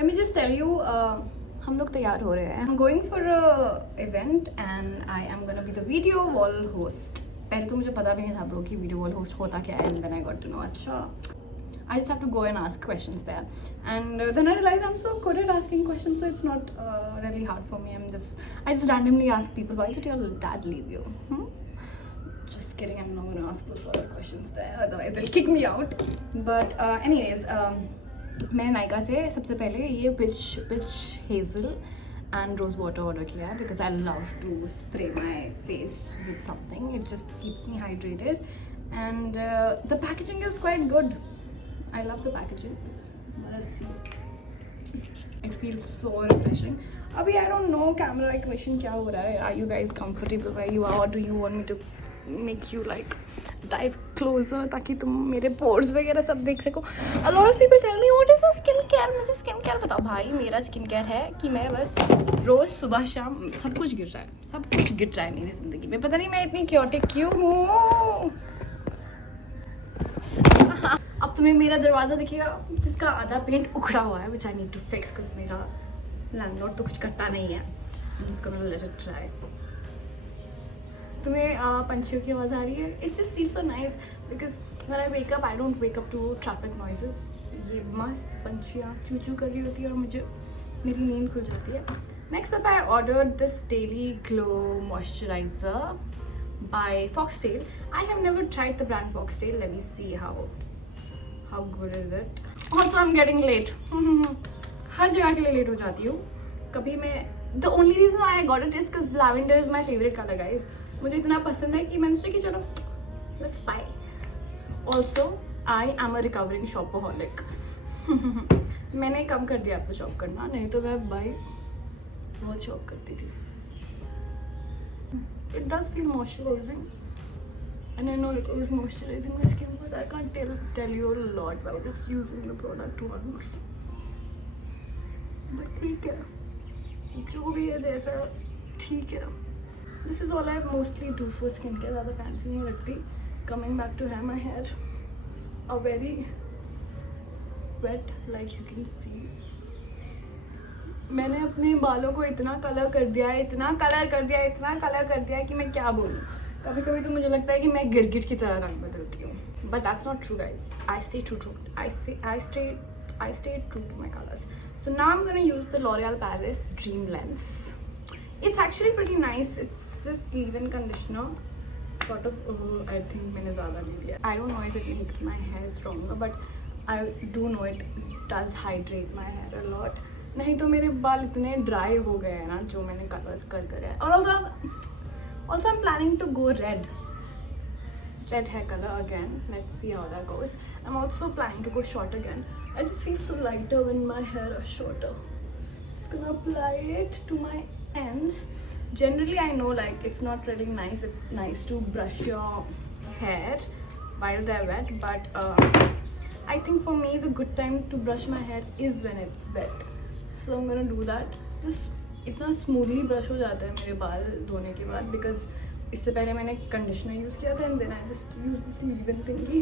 Let me just tell you, हम लोग तैयार हो रहे हैं. I'm going for a event and I am gonna be the video wall host. पहले तो मुझे पता भी नहीं था bro कि video wall host होता क्या है, and then I got to know. अच्छा. I just have to go and ask questions there, and then I realized I'm so good at asking questions, so it's not really hard for me. I just randomly ask people, why did your dad leave you? Just kidding, I'm not gonna ask those sort of questions there, otherwise they'll kick me out. But anyways, मैंने नायका से सबसे पहले ये witch hazel and rose water order किया है because I love to spray my face with something. It just keeps me hydrated and the packaging is quite good. I love the packaging. Let's see. It feels so refreshing. Abhi I don't know camera equation क्या हो रहा है. Are you guys comfortable where you are, or do you want me to make you like dive closer ताकि तुम मेरे pores वगैरह सब देख सको? A lot of people tell me what is the skin care. मुझे skin care बताओ भाई. मेरा skin care है कि मैं बस रोज़ सुबह शाम सब कुछ गिर रहा है. सब कुछ गिर रहा है मेरी ज़िंदगी में. पता नहीं मैं इतनी chaotic क्यों हूँ. अब तुम्हें मेरा दरवाज़ा दिखेगा जिसका आधा पेंट उखड़ा हुआ है, which I need to fix because मेरा लैंडलॉर्ड तो कुछ करता नहीं है. जिसको मैं लेट इट ट्राई. तुम्हें पंछियों की आवाज़ आ रही है? It just feel so nice because when I wake up I don't wake up to traffic noises. ये मस्त पंछियाँ चू चू कर रही होती है और मुझे मेरी नींद खुल जाती है. Next up I ordered this daily glow moisturiser by Foxtail. I have never tried the brand Foxtail. Let me see how good is it. Also I'm getting late. हर जगह के लिए लेट हो जाती हूँ. कभी मैं the only reason why I got it is because lavender is my favorite color, guys. मुझे इतना पसंद है कि मैंने सोचा कि चलो let's buy. Also I am a recovering shopaholic. मैंने कम कर दिया आपको शॉप करना, नहीं तो मैं भाई बहुत शॉप करती थी. It does feel moisturizing, and I know it is moisturizing my skin, but I can't tell you a lot by just using the product once. But ठीक है, जो भी है जैसा ठीक है. This is all I mostly do for skincare. ज़्यादा fancy नहीं रखती. Coming back to hair, my hair are very wet, like you can see. मैंने अपने बालों को इतना कलर कर दिया है कि मैं क्या बोलूँ. कभी कभी तो मुझे लगता है कि मैं गिरगिट की तरह रंग बदलती हूँ. But that's not true, guys. I stay true to my colors. So now I'm gonna use the L'Oreal Paris Dream Lens. It's actually pretty nice. It's this leave-in conditioner. Sort of, I think मैंने ज़्यादा ले लिया. I don't know if it makes my hair stronger, but I do know it does hydrate my hair a lot. नहीं तो मेरे बाल इतने dry हो गए हैं ना जो मैंने कलर्स कर करे हैं. और also I'm planning to go red hair color again. Let's see how that goes. I'm also planning to go short again. I just feel so lighter when my hair is shorter. Just gonna apply it to my ends. Generally I know like it's not really nice to brush your hair while they're wet, but I think for me the good time to brush my hair is when it's wet. So I'm gonna do that. Just इतना smoothly brush हो जाता है मेरे बाल धोने के बाद because इससे पहले मैंने कंडीशनर यूज़ किया था and then I just use this leave-in thingy.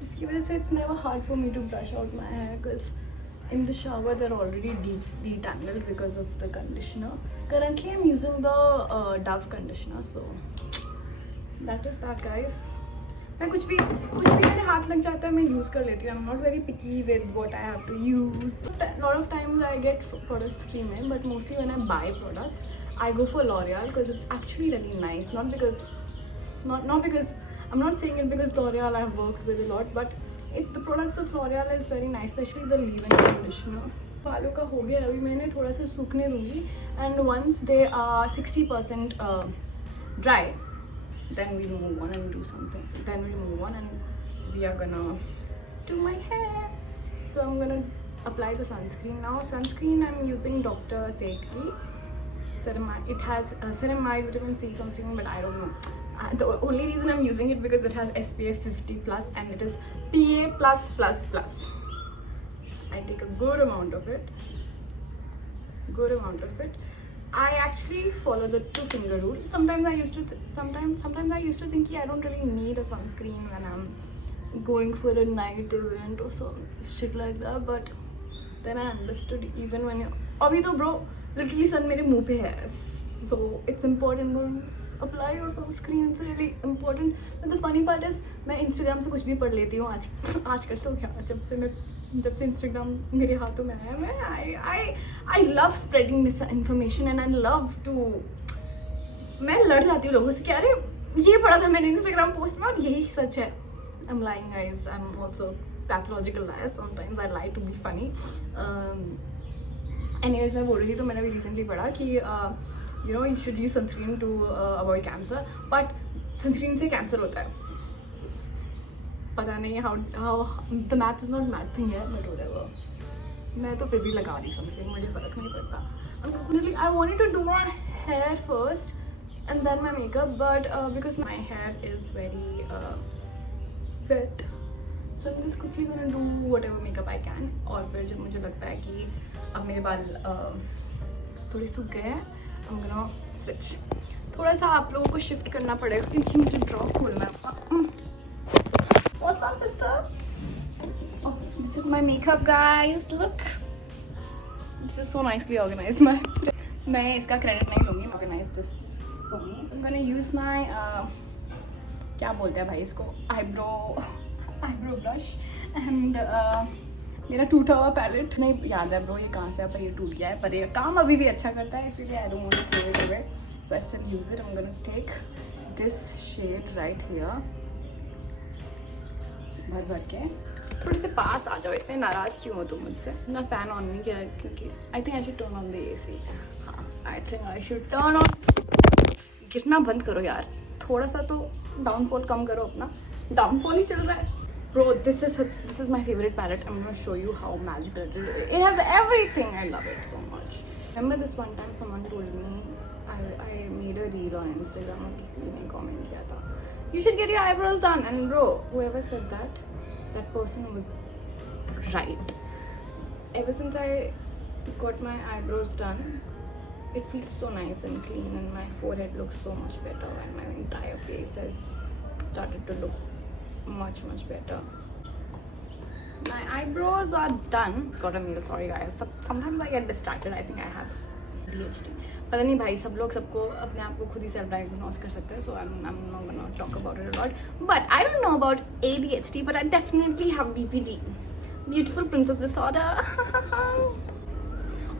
जिसकी वजह से it's never hard for me to brush out my hair because in the shower they're already detangled because of the conditioner. Currently I'm using the Dove conditioner, so that is that, guys. मैं कुछ भी मेरे हाथ लग जाता है मैं use कर लेती हूँ. I'm not very picky with what I have to use. A lot of times I get products free में, but mostly when I buy products I go for L'Oreal because it's actually really nice. Not because I'm not saying it because L'Oreal I've worked with a lot, but the products of L'Oreal is very nice, especially the leave-in conditioner. बालों का हो गया अभी, मैंने थोड़ा सा सूखने दूँगी and once they are 60% dry then we move on and do something. Then we move on and we are gonna do my hair. So I'm gonna apply the sunscreen now. Sunscreen I'm using Dr. Sethi ceramide. It has ceramide vitamin C something, but I don't know. The only reason I'm using it because it has SPF 50+ and it is PA+++. I take a good amount of it. I actually follow the 2-finger rule. Sometimes I used to think I don't really need a sunscreen when I'm going for a night event or some shit like that, but then I understood even when you अभी तो bro literally sun मेरे मुंह पे है, so it's important to apply your sunscreen. It's really important. But the funny part is मैं Instagram से कुछ भी पढ़ लेती हूँ आजकल तो क्या, जब से Instagram मेरे हाथों में आया, मैं I love spreading misinformation and I love to, मैं लड़ जाती हूँ लोगों से कि अरे ये पढ़ा था मैंने Instagram पोस्ट में और यही सच है. I'm lying guys, I'm also pathological liar. Sometimes I lie to be funny. Anyways मैं बोल रही थी तो मैंने अभी recently पढ़ा कि you know you should use sunscreen to avoid cancer, but sunscreen से cancer होता है. पता नहीं how the math is not math thing है, but whatever. मैं तो फिर भी लगा रही sunscreen, मुझे फर्क नहीं पड़ता. Unfortunately I wanted to do my hair first and then my makeup, but because my hair is very wet, so I'm just quickly gonna do whatever makeup I can. और फिर जब मुझे लगता है कि अब मेरे बाल थोड़े सूख गए हैं, I'm gonna switch. थोड़ा सा आप लोगों को शिफ्ट करना पड़ेगा क्योंकि मुझे ड्रॉप खोलना है. What's up sister? Oh, this is my makeup guys, look. This is so nicely organized. मैं इसका credit नहीं लूँगी. Organize this for me. I'm gonna use my क्या बोलते हैं भाई इसको, eyebrow brush and मेरा टूटा हुआ पैलेट नहीं याद है ब्रो ये कहाँ से, पर ये टूट गया है, पर ये काम अभी भी अच्छा करता है, इसीलिए I don't want to throw it away, so I still use it. I am gonna take this shade right here, भर के. थोड़े से पास आ जाओ, इतने नाराज़ क्यों हो तुम मुझसे? ना फैन ऑन नहीं किया क्योंकि I think I should turn on the AC. हाँ I think I should turn on. गिरना बंद करो यार, थोड़ा सा तो डाउनफॉल कम करो अपना, डाउनफॉल ही चल रहा है. Bro, this is my favorite palette. I'm gonna show you how magical it is. It has everything. I love it so much. Remember this one time someone told me I made a reel on Instagram और किसी ने comment किया था you should get your eyebrows done, and bro, whoever said that person was right. Ever since I got my eyebrows done, it feels so nice and clean, and my forehead looks so much better, and my entire face has started to look much better. My eyebrows are done. It's got a meal, sorry guys. Sometimes I get distracted. I think I have ADHD. पता नहीं भाई, सब लोग सबको अपने आप को खुद ही सेल्फ डायग्नोज कर सकते हैं, so I'm not gonna talk about it a lot. But I don't know about ADHD, but I definitely have BPD, beautiful princess disorder.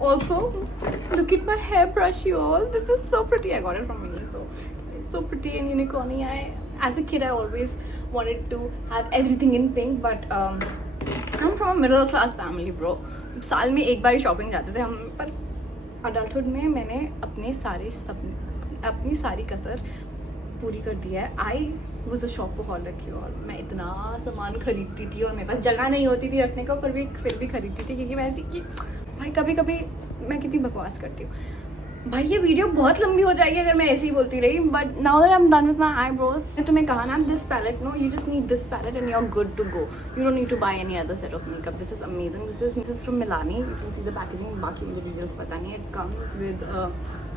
Also, look at my hairbrush, you all. This is so pretty. I got it from Miniso. It's so pretty and unicorny. As a kid, I always wanted to have everything in pink, but I'm from a middle class family, bro. साल में एक बार ही shopping जाते थे हम, पर adulthood में मैंने अपने सारे सपने, अपनी सारी कसर पूरी कर दी है. आई वॉज अ शॉपहॉलिक यार. मैं इतना सामान खरीदती थी और मेरे पास जगह नहीं होती थी रखने का, पर भी फिर भी खरीदती थी क्योंकि मैं ऐसी कि भाई कभी कभी मैं कितनी बकवास करती हूँ भाई. ये वीडियो बहुत लंबी हो जाएगी अगर मैं ऐसे ही बोलती रही, but now that I am done with my eyebrows. मैंने तुम्हें कहा ना, this palette, no you just need this palette and you are good to go. You don't need to buy any other set of makeup. This is amazing. This is from Milani. You can see the packaging. बाकी मुझे details पता नहीं. It comes with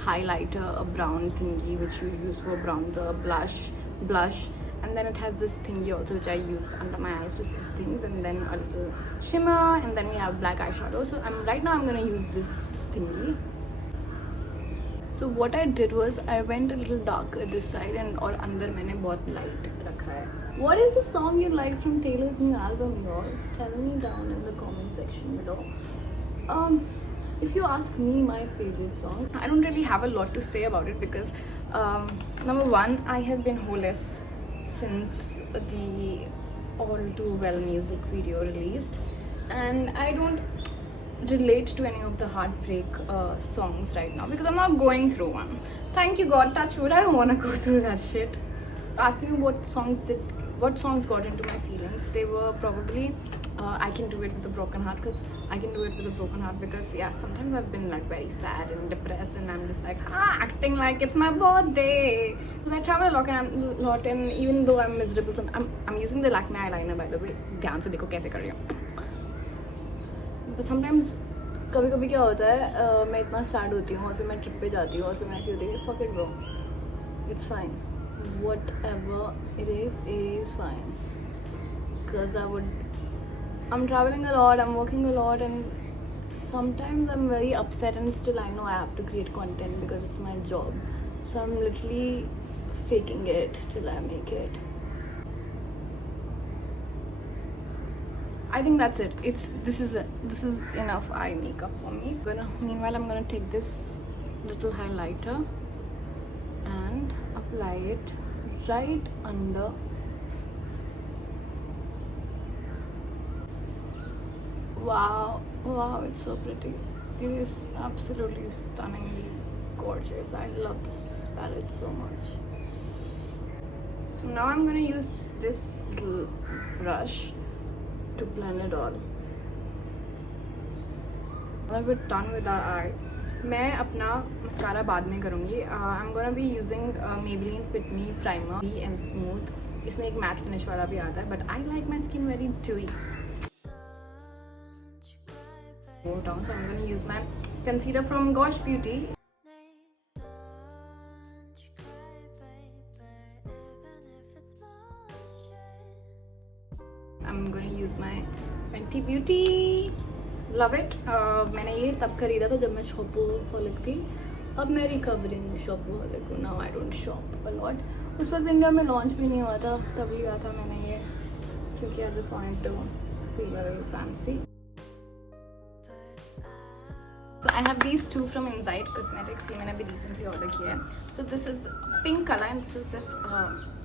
highlighter, a brown thingy which you use for bronzer, blush, and then it has this thingy also which I use under my eyes to set things, and then a little shimmer, and then we have black eyeshadow. So right now I'm gonna use this thingy. So what I did was I went a little darker this side, and और अंदर मैंने बहुत light रखा है. What is the song you like from Taylor's new album, y'all? Tell me down in the comment section below. If you ask me my favorite song, I don't really have a lot to say about it because number one, I have been holeless since the All Too Well music video released, and I don't relate to any of the heartbreak songs right now because I'm not going through one. Thank you God, touch wood. I don't want to go through that shit. Ask me what songs got into my feelings. They were probably I Can Do It With a Broken Heart, because I can do it with a broken heart because yeah, sometimes I've been like very sad and depressed and I'm just like acting like it's my birthday because I travel a lot and even though I'm miserable, so I'm using the Lakme eyeliner, by the way. ध्यान से देखो कैसे कर रही हूँ. But sometimes कभी कभी क्या होता है, मैं इतना सैड होती हूँ और फिर मैं ट्रिप पे जाती हूँ और फिर मैं ऐसी होती है fuck it bro, it's fine, whatever it is fine, because I'm traveling a lot, I'm working a lot, and sometimes I'm very upset and still I know I have to create content because it's my job. So I'm literally faking it till I make it. I think that's it. This is enough eye makeup for me. Meanwhile, I'm gonna take this little highlighter and apply it right under. Wow, it's so pretty. It is absolutely stunningly gorgeous. I love this palette so much. So now I'm gonna use this little brush to blend it all. Now we're done with our eye. मैं अपना mascara बाद में करूँगी. I'm gonna be using Maybelline Fit Me Primer and Smooth. इसमें एक matte finish वाला भी आता है, but I like my skin very dewy. Down, so I'm going to use my concealer from Gosh Beauty. I'm going to use my Fenty Beauty. Love it. मैंने ये तब खरीदा था जब मैं शॉपहॉलिक थी. अब मैं रिकवरिंग शॉपहॉलिक हूँ. Now I don't shop a lot. उस वक्त इंडिया में लॉन्च भी नहीं हुआ था, तभी लिया था मैंने ये, क्योंकि I just wanted to feel very fancy. So I have these two from Inside Cosmetics. ये मैंने अभी recently order किया है. So this is pink color and this is this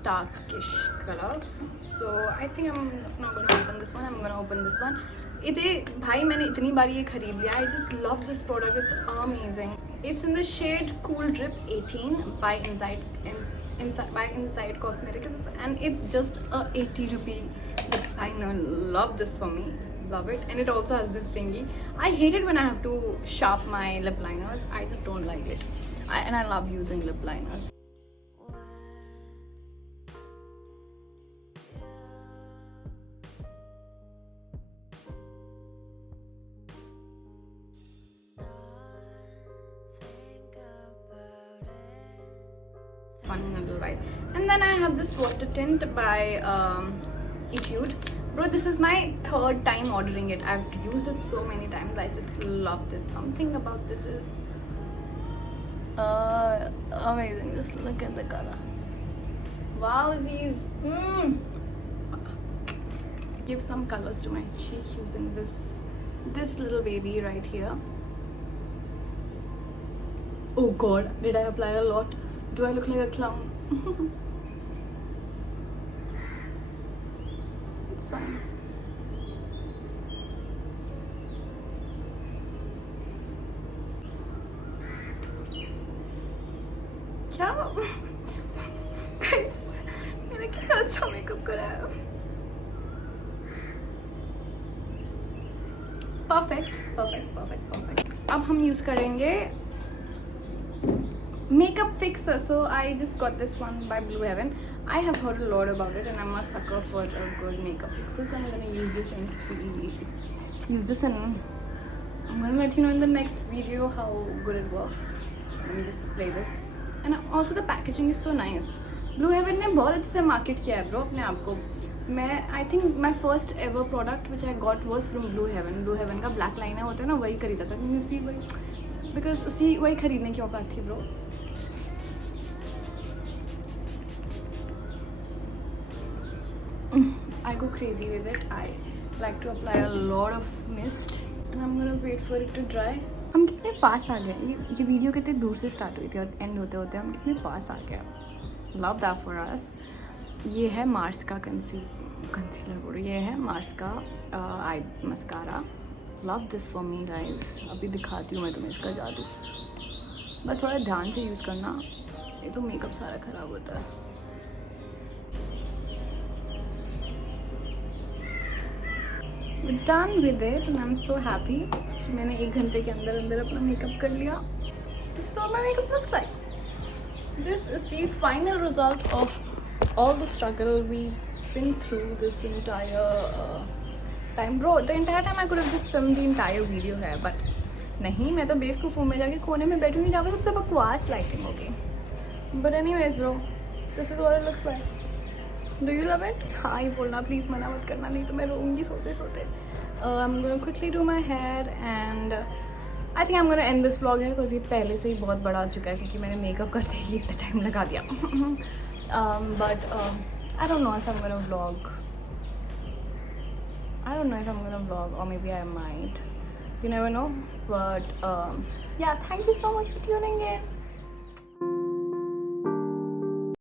darkish color. So I think I'm not going to open this one. I'm going to open this one. इधे भाई मैंने इतनी बार ये खरीद लिया. I just love this product. It's amazing. It's in the shade Cool Drip 18 by Inside Cosmetics, and it's just a 80 rupee lip liner. Love this for me. Love it. And it also has this thingy. I hate it when I have to sharp my lip liners. I just don't like it. And I love using lip liners. Fun little vibe. And then I have this water tint by Etude. Bro, this is my third time ordering it. I've used it so many times. I just love this. Something about this is amazing. Just look at the color. Wow, these give some colors to my cheek using this little baby right here. Oh god, did I apply a lot? Do I look like a clown? It's fine. क्या Guys, मैंने क्या अच्छा makeup कराया. Perfect. अब हम use करेंगे makeup fixer. So I just got this one by Blue Heaven. I have heard a lot about it and I'm a sucker for a good makeup fixer, so I'm gonna use this and I'm gonna let you know in the next video how good it works. Let me just spray this. And also the packaging is so nice. Blue Heaven ने बहुत अच्छे से market किया है bro अपने आप को. I think my first ever product which I got was from Blue Heaven. Blue Heaven का black liner होता है ना, वही खरीदा था because उसी वही खरीदने की औकात थी bro. I go crazy with it. I like to apply a lot of mist and I'm gonna wait for it to dry. हम कितने पास आ गए. ये वीडियो कितने दूर से स्टार्ट हुई थी और एंड होते होते हम कितने पास आ गए. Love that for us. ये है मार्स का कंसीलर बोल रही, ये है मार्स का आई mascara. Love this for me guys. अभी दिखाती हूँ मैं तुम्हें इसका जादू. बस थोड़ा ध्यान से यूज़ करना, ये तो मेकअप सारा ख़राब होता है. Done with it and I'm so happy. मैंने 1 घंटे के अंदर अपना मेकअप कर लिया. This is what my makeup looks like. This is the final result of all the struggle we've been through this entire time. Bro, the entire time I could have just filmed the entire video है, but नहीं, मैं तो बेवकूफ़ हूँ. मैं जाके कोने में बैठूँगी जहाँ पर सबसे बकवास लाइटिंग होगी. But anyways bro, this is what it looks like. Do you love it? हाँ ही बोलना प्लीज़, मना मत करना नहीं तो मैं रोऊंगी सोते सोते. I'm going to quickly do my hair and I think I'm going to end this vlog here because ये पहले से ही बहुत बड़ा आ चुका है क्योंकि मैंने मेकअप करते ही इतना टाइम लगा दिया. But I don't know if I'm going to vlog. I don't know if I'm going to vlog or maybe I might. You never know. But yeah, thank you so much for tuning in.